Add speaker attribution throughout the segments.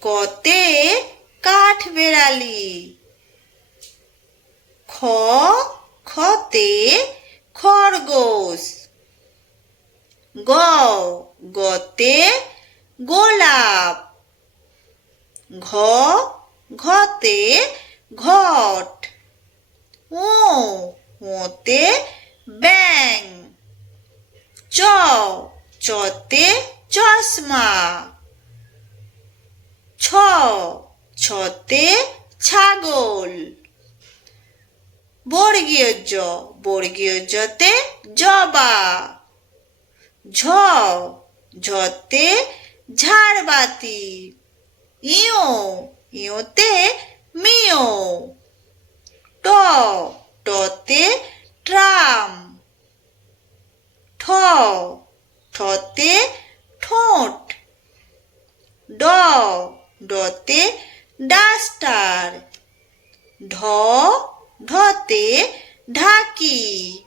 Speaker 1: কতে কাঠ বেড়ালি? খ, খতে খরগোশ। গ, গতে গোলাপ। ঘ, ঘতে ঘট। ও ওতে ব্যাং চ, চতে চশমা। ছ, ছতে ছাগল। বর্গীয় জ বর্গীয় জতে জবা। ঝ, ঝতে ঝাড়বাতি। ইও, ইওতে মিও। ট, টতে ট্রাম। ঠ ঠতে ঠোঁট। ড ডতে ডাস্টার। ঢ ঢতে ঢাকি।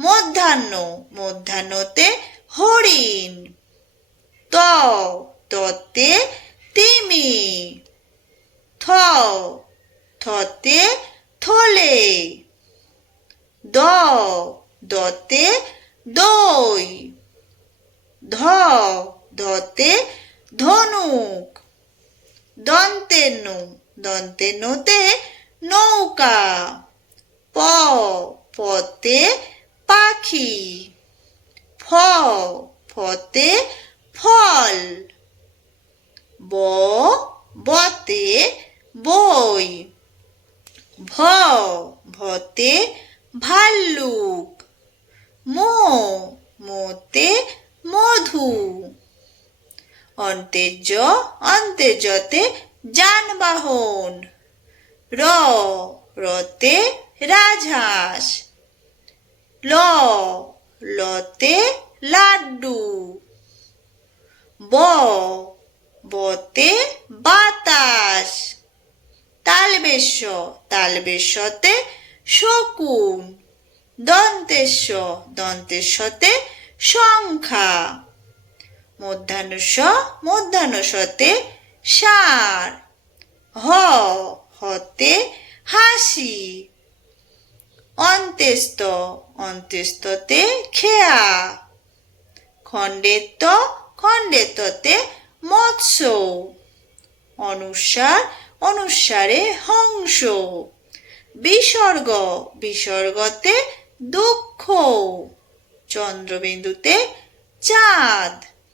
Speaker 1: মধ্যাহ্ন, মধ্যাহ্নতে হরিণ। ত ততে তিমি। থ থতে থলে। দ দতে দই। ধ, ধতে ধনুক। দন্তেনু দন্তেনুতে নৌকা, প, পতে পাখি, ফ, ফতে ফল, ব, বতে বই, ভ, ভতে ভাল্লুক, মো, মোতে মধু। অন্তেজ অন্তেজতে যানবাহন। র, রতে রাজহাঁস। ল, লতে লাড্ডু। ব, বতে বাতাস। তালবেশ তালবেশতে শকুন। দন্তেশ দন্তেশতে সংখ্যা মধ্যাহ্নস, মধ্যাহ্নসতে সার, হ, হতে হাসি অন্তেস্ত অন্তেস্ততে খেয়া খণ্ডেত খণ্ডেততে মৎস্য, অনুসার, অনুসারে হংস, বিসর্গ, বিসর্গতে দুঃখ, চন্দ্রবিন্দুতে চাঁদ।